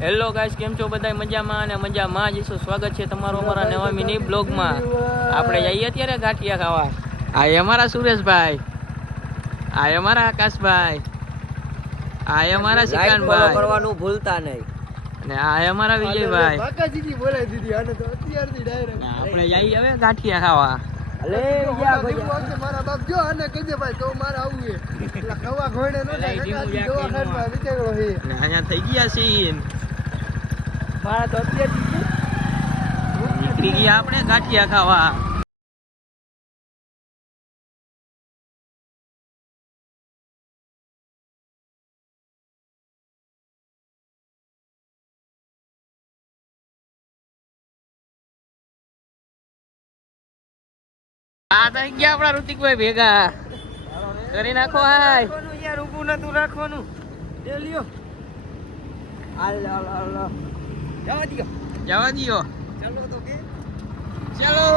Hello guys, કેમ છો બધા? મજામાં અને મજામાં જ છો. સ્વાગત છે તમારું અમારા નવા મિની બ્લોગમાં. આપણે જઈએ અત્યારે ગાંઠિયા ખાવા. આ અમારા સુરેશભાઈ, આ અમારા આકાશભાઈ, આ અમારા શિકાનભાઈ કરવાનું ભૂલતા નહીં. અને આ અમારા વિજયભાઈ. કાકાજી બોલાવી દીધી આને તો અત્યારથી ડાયરેક્ટ. આપણે જઈએ હવે ગાંઠિયા ખાવા. મારા બાપ જો આને કહેજે ભાઈ તો મારે આવું છે એટલે ખવા ઘોડે નો જાય કાકાજી દવાખાનામાં વિચારો છે ને અહીંયા થઈ ગયા સીન. મારા તો અત્યારથી નીકળી ગયા આપણે ગાંઠિયા ખાવા. આ થઈ ગયા આપણા ઋતિકભાઈ ભેગા. કરી નાખો હાય. યાર ઊભું નતું રાખવાનું. એ લ્યો. હાલ હાલ હાલ. જવા દ્યો. જવા દ્યો. ચાલો તો કે. ચલો.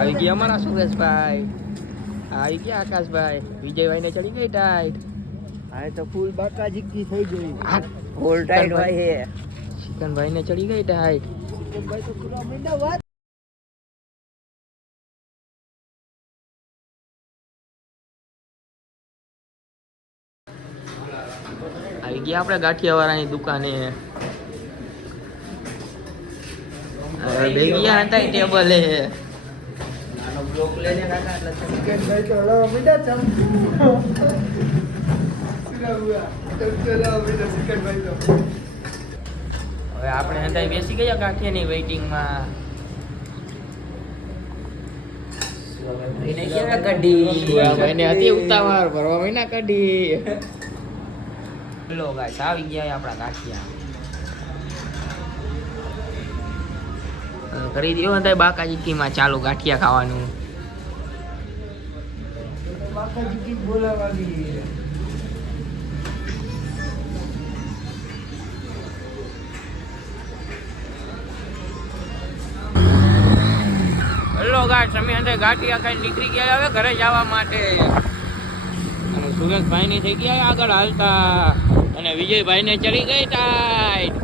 આવી ગયા અમારા સુરેશભાઈ, આવી ગયા આકાશભાઈ, વિજયભાઈ ને ચડી ગઈ ટાઈટ. આ તો ફૂલ બાકાજી કી થઈ ગઈ. ફૂલ ટાઈટ હોય છે. શિકનભાઈ ને ચડી ગઈ ટાઈટ. ભાઈ તો ખુલ્લા મહિના વાત આવી ગયા આપણે ગાંઠિયા વાળાની દુકાને. બેગિયા હતા ટેબલે. બ્લોક લઈને કાકા એટલે ભાઈ તો હલાવા મીડા ચમ ભાઈ તો હવે આપણે અંદર બેસી ગયા ગાંઠિયાની વેઇટિંગમાં. એને કેવા કઢી. એને હતી ઉતાવળ, ભરવા મહિના કાઢી. લો ગાઈસ, આવી ગયા આપણા ગાંઠિયા. કરી દો અંદર બાકાજીકીમાં ચાલુ ગાંઠિયા ખાવાનું. બાકાજી કી બોલાવાની. હેલો ગાઈસ, અમે અંદર ગાંઠિયા ખાઈને નીકળી ગયા હવે ઘરે જવા માટે. અને સુરેશભાઈ ની થઈ ગયા આગળ હાલતા, અને વિજયભાઈ ને ચડી ગઈ ટાઈટ.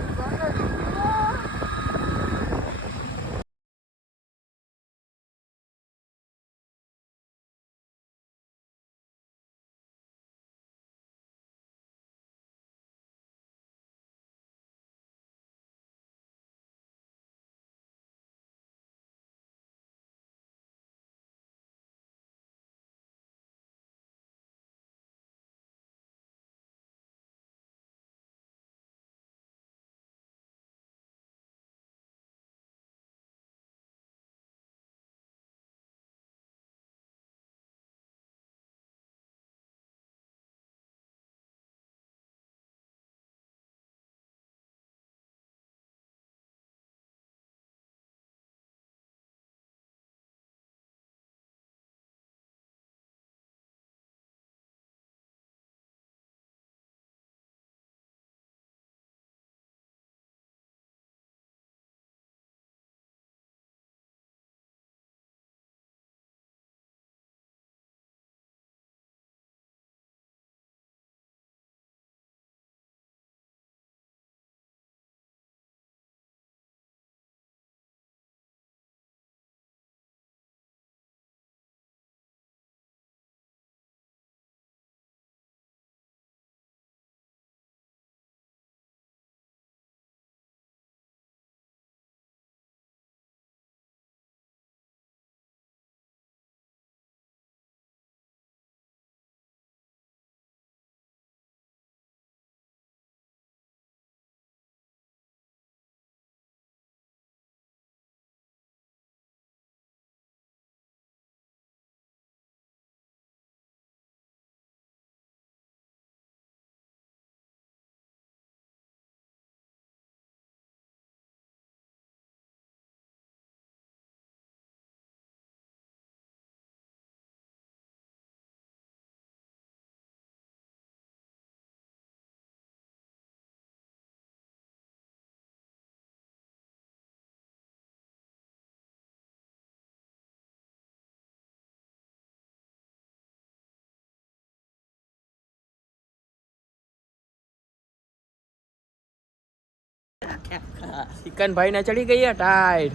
ચિકનભાઈ ને ચડી ગઈ ટાઈટ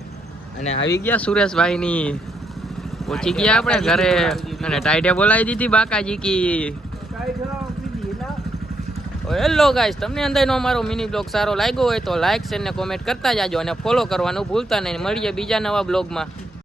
અને આવી ગયા સુરેશભાઈ ની પહોંચી ગયા આપણે ઘરે અને ટાઈટે બોલાવી દીધી બાકાજી કી. હેલો ગાઈસ, તમને અંદરનો અમારો મિની બ્લોગ સારો લાગ્યો હોય તો લાઈક શેર ને કોમેન્ટ કરતા જાજો અને ફોલો કરવાનું ભૂલતા નહીં. મળીએ બીજા નવા બ્લોગમાં.